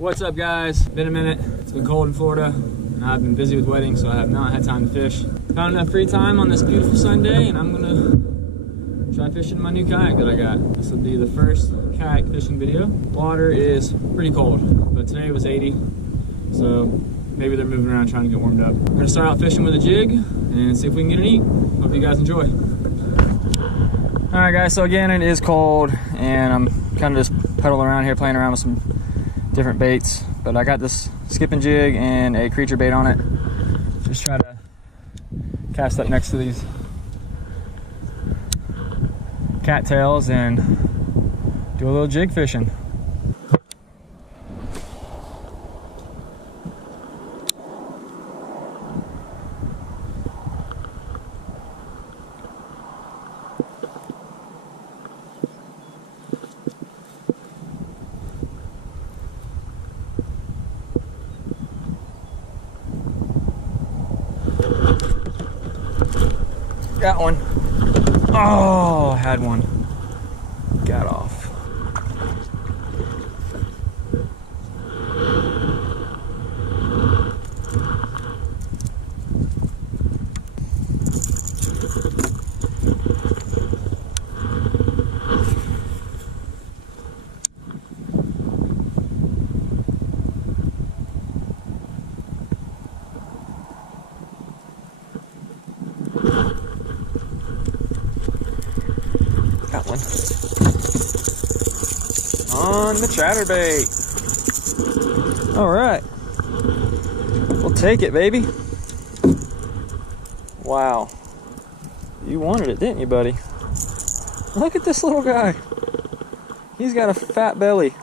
What's up, guys? Been a minute. It's been cold in Florida and I've been busy with weddings, so I have not had time to fish. Found enough free time on this beautiful Sunday and I'm gonna try fishing my new kayak that I got. This will be the first kayak fishing video. Water is pretty cold, but today was 80, so maybe they're moving around trying to get warmed up. We're gonna start out fishing with a jig and see if we can get an eat. Hope you guys enjoy. All right, guys, so again, it is cold and I'm kind of just pedaling around here, playing around with some different baits, but I got this skipping jig and a creature bait on it. Just try to cast up next to these cattails and do a little jig fishing. Got one. Oh, I had one. Got off. Got one. On the chatterbait. All right. We'll take it, baby. Wow. You wanted it, didn't you, buddy? Look at this little guy. He's got a fat belly.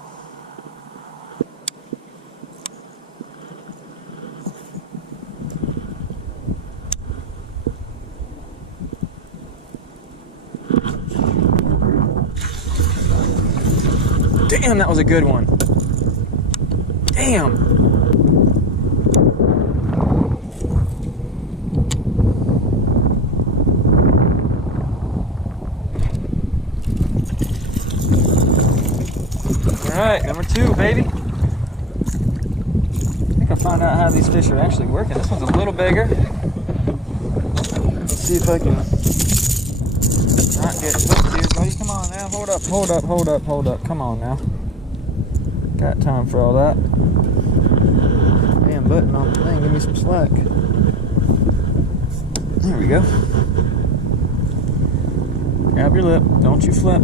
Damn, that was a good one. Damn. All right, number 2, baby. I think I'll find out how these fish are actually working. This one's a little bigger. Let's see if I can not get hooked here, buddy. Come on now, hold up, hold up, hold up, hold up. Come on now. Got time for all that. Damn button on the thing, give me some slack. There we go. Grab your lip, don't you flip.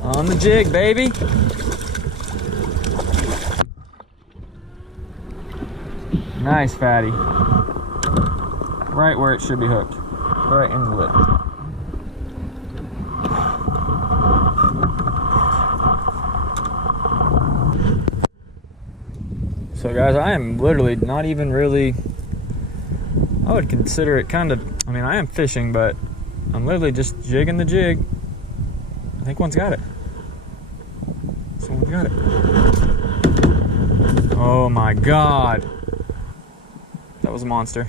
On the jig, baby. Nice fatty. Right where it should be hooked. Right in the lip. So guys, I am literally not even really, I would consider it kind of, I mean, I am fishing, but I'm literally just jigging the jig. I think one's got it. Someone got it. Oh my God. That was a monster.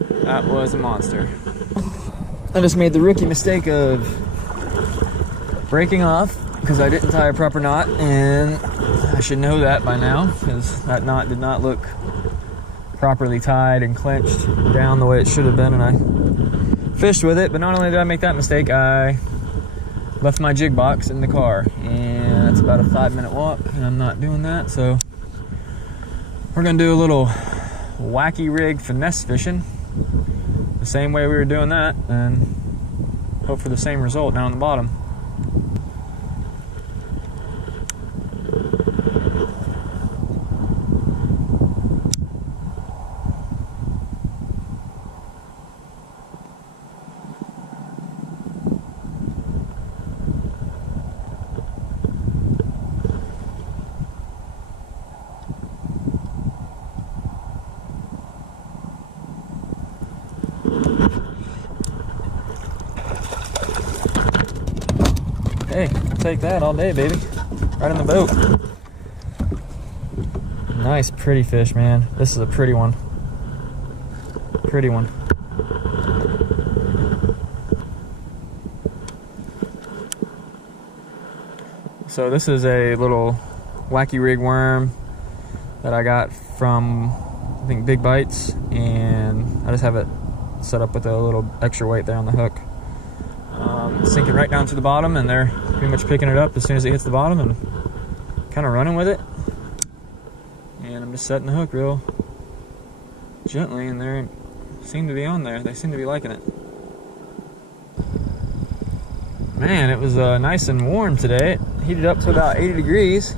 That was a monster. I just made the rookie mistake of breaking off because I didn't tie a proper knot, and I should know that by now because that knot did not look properly tied and clenched down the way it should have been, and I fished with it. But not only did I make that mistake, I left my jig box in the car, and it's about a 5-minute walk, and I'm not doing that. So we're gonna do a little wacky rig finesse fishing the same way we were doing that, and hope for the same result down on the bottom. Hey, I'll take that all day, baby. Right in the boat. Nice, pretty fish, man. This is a pretty one. Pretty one. So this is a little wacky rig worm that I got from, I think, Big Bites, and I just have it set up with a little extra weight there on the hook. Sinking right down to the bottom, and they're pretty much picking it up as soon as it hits the bottom and kind of running with it. And I'm just setting the hook real gently, and they seem to be on there. They seem to be liking it. Man, it was nice and warm today. It heated up to about 80 degrees.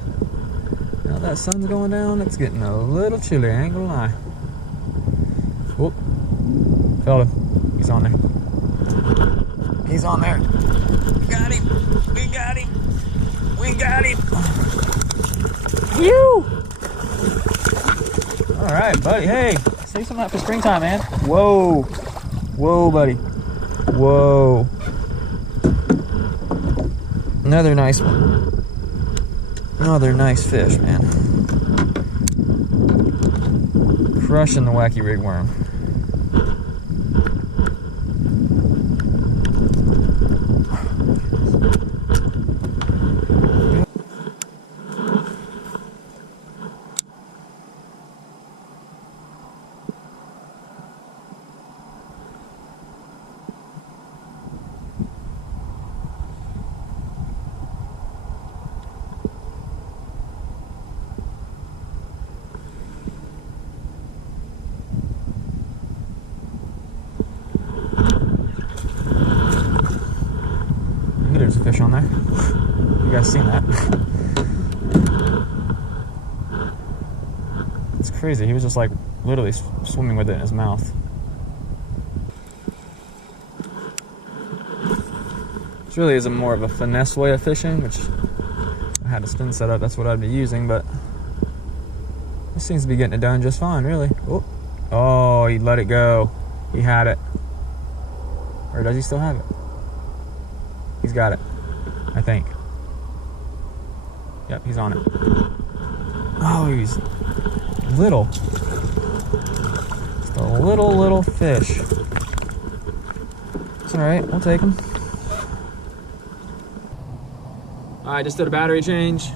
Now that sun's going down, it's getting a little chilly, I ain't gonna lie. Whoop. Fella, he's on there. He's on there. We got him. We got him. We got him. You. All right, buddy. Hey, save some of that for springtime, man. Whoa. Whoa, buddy. Whoa. Another nice one. Another nice fish, man. Crushing the wacky rig worm. There's a fish on there. You guys seen that? It's crazy. He was just like literally swimming with it in his mouth. This really is more of a finesse way of fishing, which I had a spin set up. That's what I'd be using, but this seems to be getting it done just fine, really. Oh, he let it go. He had it. Or does he still have it? He's got it, I think. Yep, he's on it. Oh, he's little. Just a little fish. It's all right, we'll take him. All right, just did a battery change.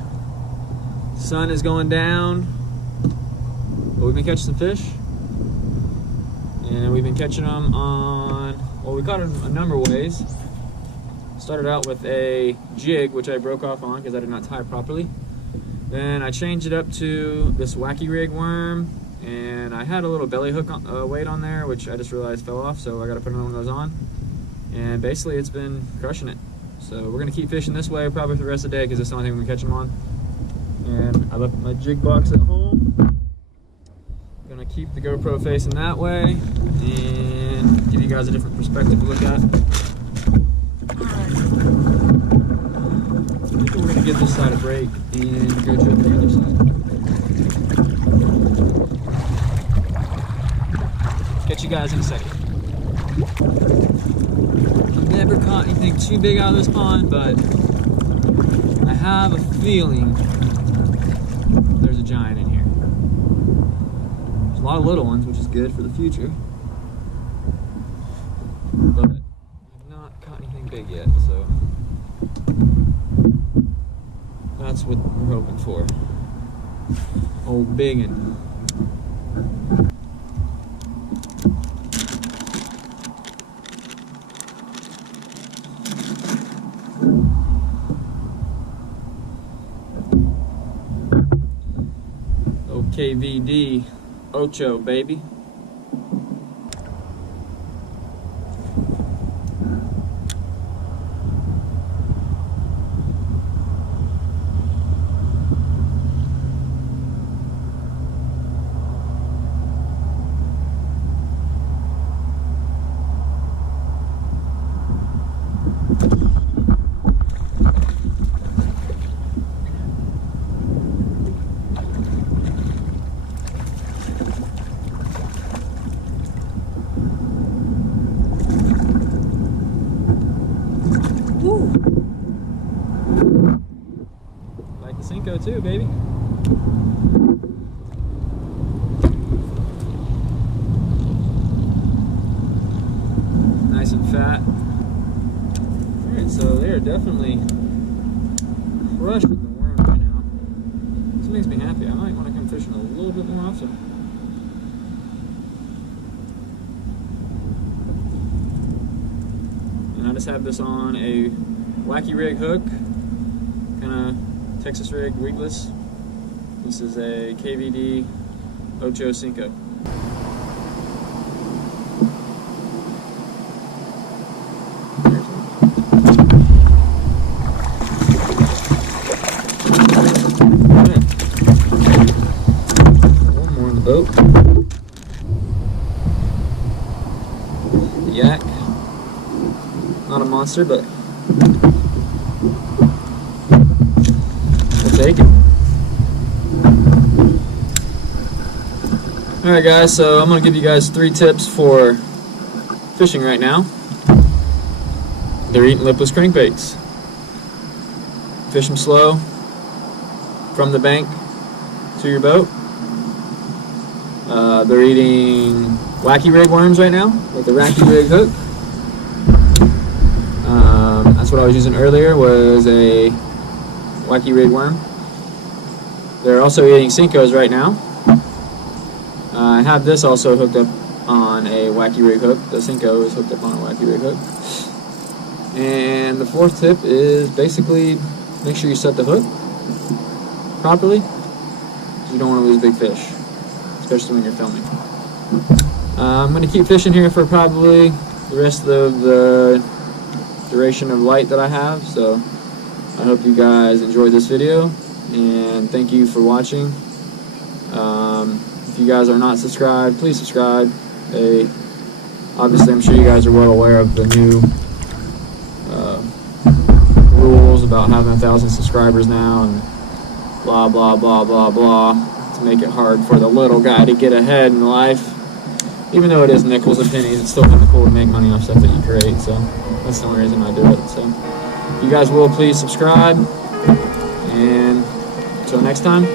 Sun is going down, but we've been catching some fish. And we've been catching them on, well, we caught them a number of ways. Started out with a jig, which I broke off on because I did not tie it properly. Then I changed it up to this wacky rig worm, and I had a little belly hook weight on there, which I just realized fell off, so I got to put another one of those on. And basically, it's been crushing it. So we're gonna keep fishing this way probably for the rest of the day because it's the only thing we can catch them on. And I left my jig box at home. Gonna keep the GoPro facing that way and give you guys a different perspective to look at. We're gonna give this side a break and go to the other side. Catch you guys in a second. I've never caught anything too big out of this pond, but I have a feeling there's a giant in here. There's a lot of little ones, which is good for the future, but I've not caught anything big yet, so that's what we're hoping for. Old biggin'. KVD Ocho, baby. Senko too, baby. Nice and fat. Alright, so they're definitely crushing the worm right now. This makes me happy. I might want to come fishing a little bit more often. And I just have this on a Wacky Rig hook, kind of Texas rig, weedless. This is a KVD Ocho Senko. One more in the boat. The yak. Not a monster, but we'll take it. Alright guys, so I'm going to give you guys 3 tips for fishing right now. They're eating lipless crankbaits. Fish them slow from the bank to your boat. They're eating Wacky Rig worms right now with the Wacky Rig hook. That's what I was using earlier, was a Wacky Rig worm. They're also eating Senkos right now. I have this also hooked up on a Wacky Rig hook. The Senko is hooked up on a Wacky Rig hook. And the 4th tip is basically make sure you set the hook properly, because you don't want to lose big fish, especially when you're filming. I'm going to keep fishing here for probably the rest of the duration of light that I have, so I hope you guys enjoyed this video, and thank you for watching. If you guys are not subscribed, please subscribe. Obviously, I'm sure you guys are well aware of the new rules about having 1,000 subscribers now, and blah blah blah blah blah, to make it hard for the little guy to get ahead in life. Even though it is nickels and pennies, it's still kind of cool to make money off stuff that you create, so that's the only reason I do it. So if you guys will please subscribe, and until next time,